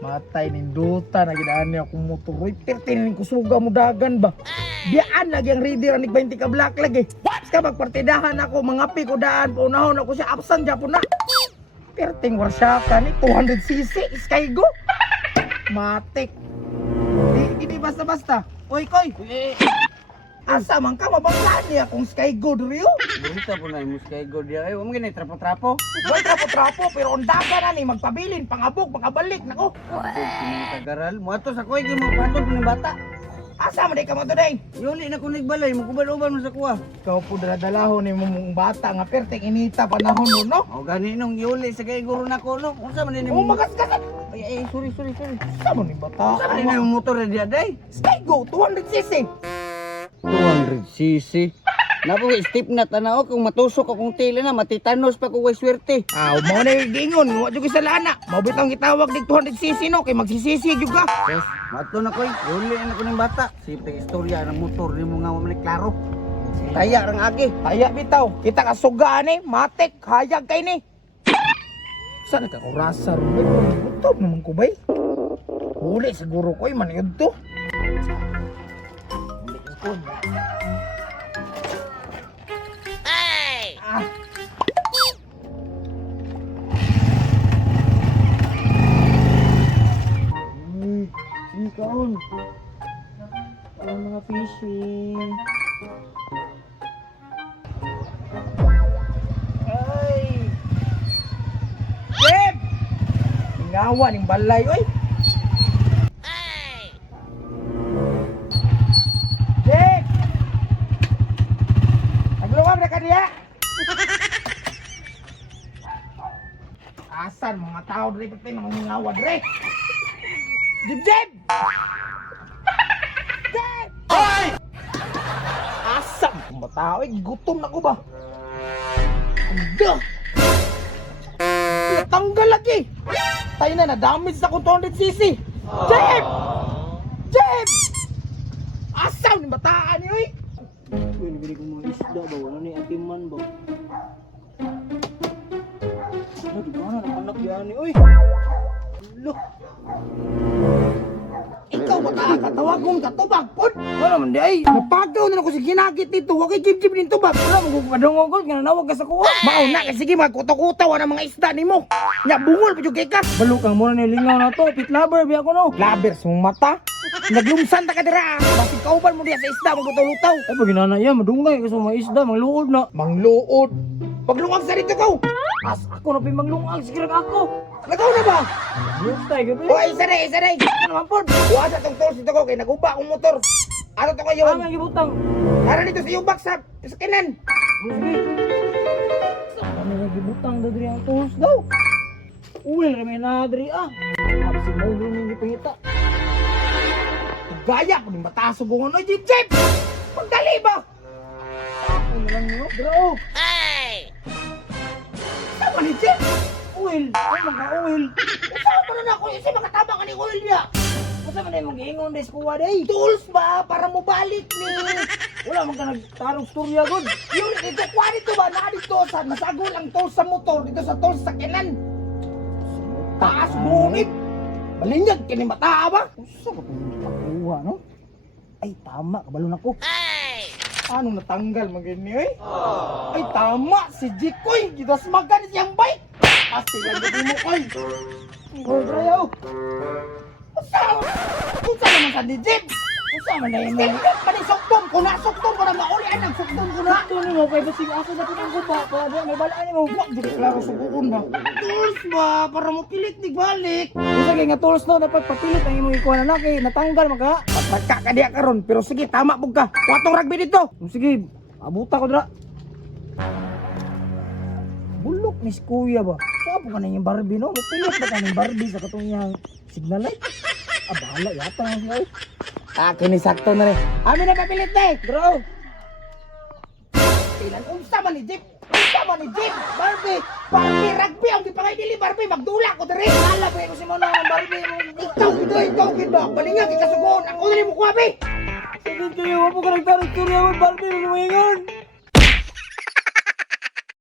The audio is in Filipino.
Matay ninduta na ginaan niya akong motor. Uy, pertinin ko suga mo dagan ba? Biyaan lagi ang reader anik 20 ka black lagi. Ska magpartidahan ako, mangapi ko daan, paunahon ako siya absan Japon na. Perting warsaka ni 200cc, Skygo. Matik. Di basta-basta. Oy, koy. Asa man ka mabanglaan niya kung Skygo diriyo. Buhita po na yung Skygo diya. Ay, huwag ganyan, trapo-trapo. Boy, trapo-trapo, pero undaga na ni magpabilin, pangabog, pangabalik, nako. Pinagagaral. Muato sa kuhay, yung mga patod ng bata. Asa man di ka mo today? Yuli na kung nagbalay, magubal-ubal mo sa kuha. Ikaw po daladalahon ni mong bata nga pertek inita panahon mo, no? O gani nung yuli sa kay guro na ko, no? Kung saan man din Oh, magasgasan. Ay, sorry. Asa man ni bata? Saan man din yung motor na diya, day? Skygo 200cc. 200cc. Napo, step na tanaw kung matusok akong tila na, matitanos pa kung way swerte. Mao na yung gingon, wa jud sa lana. Mabitang gitawag dig 200cc no kay magsisisi jud ka. Yes, mato na koy. Yuli na ko ng bata. Sipte istorya ng motor ni mo nga wala klaro. Taya rang agi. Taya bitaw, kita ka suga ni, matik, hayag kay ni. Saan ka orasa ron? Gutom naman ko bay. Huli siguro ko'y maniyod to. Ah. Sikaon. Ang mga fishing. Ay! Jeb! Ingawa ning balay, oy! Jeb! Nagluwag na ka niya! Asan mga tao dre pati mga ingawa dre? Jeb! Jeb! Jeb! Ay! Asam kung batao, gutom na ko ba? Anda! Tanggal lagi! Tayo na, na-damage sa kong 200cc! Jeb! Jeb! Asam ni bataan niyo eh! Uy, nabili ko mga isda ba? Wala ni atiman ba? Ano, di ba na anak yan eh? Uy! Look! Ikaw ba katawagong katubag pod? Wala man di ay! Napagaw na ako sa ginagit dito, huwag kay jib-jib din tubag! Wala, magkukadungogod nga nanawag ka sa kuha! Mao na, kasi sige magkuto-kuto ang mga isda ni mo! Nya, bungol pa yung kay ka! Balukang muna nilingaw na to, pit lover biya ko no! Laber sa mong mata! Naglumsan ta ka dira! Basig kauban mo diya sa isda, maglutaw-lutaw! Ay, pag inanaya, madungay kasi mga isda, mangluod na! Mangluod! Paglungag sa rito ko! As ako na pinmaglungag, sige lang ako! Nagaw na ba? Lutay, gabi! O, isa na! Ano naman po? Wala tong tools dito ko, kay naguba akong motor! Ano to kayo? May gibutang! Tara dito sa iyong box sa kanan! Sige! Saan may gibutang dadri ang tools daw? Uy, may nadri ah! Tapos si Molo nang ipangita. Gaya ko ng bataso bungon o jib-jib! Pagdali ba? Ako na lang yun, bro! Tama ni Jib! Uwil! Ay, mga-uwil! Kasama na ako kasi makatama ka ni oil niya! Masa man na yung mag-iingon des kuwa day? Tools ba para mo balik ni? Wala man ka nagtarong storya god! Yung ito, kuha dito ba? Na dito sa nasagol ang tools sa motor dito sa tools sa kanan. Taas bungit! Balingag kini mata ba? Saan ka pong pakuha, no? Ay, tama, kabalon ako. Anong natanggal magani eh? Ay tama si Jikoy! Gidasmagan siyang bike! Asti lang gabi mo koy! Oh, brayo! Unsa naman sa ni Jib? Unsa man na yung panisuktom ko na! Suktom ko na maulian ang suktom ko na! Ito ni mo, kay basig ako sa pinang gupa. Kaya di, may balaan ni mo. Wag di klaro subuon ba? Tools ba? Para mo pilit di balik! Isa kay nga tools no, dapat papilit ang imong ikuha na kay natanggal maka. Patagka ka diya karon pero sige tama pug ka! Kwatong rugby dito! Sige, abuta ko dra. Bulok ni si Kuya ba? Saan po ka na yung Barbie no? Pilit ba ka ng Barbie sa katong iyang signal light? Ah, bahala yata nga siya. Kini sakto na rin. Amin na papilit na eh! Bro! Ilan unsa man ni Jib? Unsa man ni Jib? Barbie! Barbie rugby ang gipangay dili Barbie magdula ko diri! Hala ba ko si mo na ang Barbie mo? Ikaw gid balingag ikasugon ako dili mo kuha be! Sige kayo, wala po ka nagtarong storya mo Barbie mo maingon.